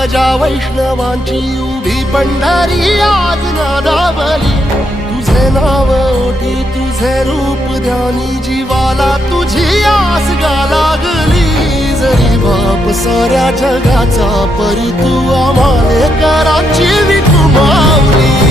ध्वजा वैष्णवांची उभी पंढरी आज नादावली, तुझे नाव ओठी तुझे रूप ध्यानी, जीवाला तुझी आस गा लागली। जरी बाप साऱ्या जगाचा परी तू आम्हाले कराची विठू माऊली।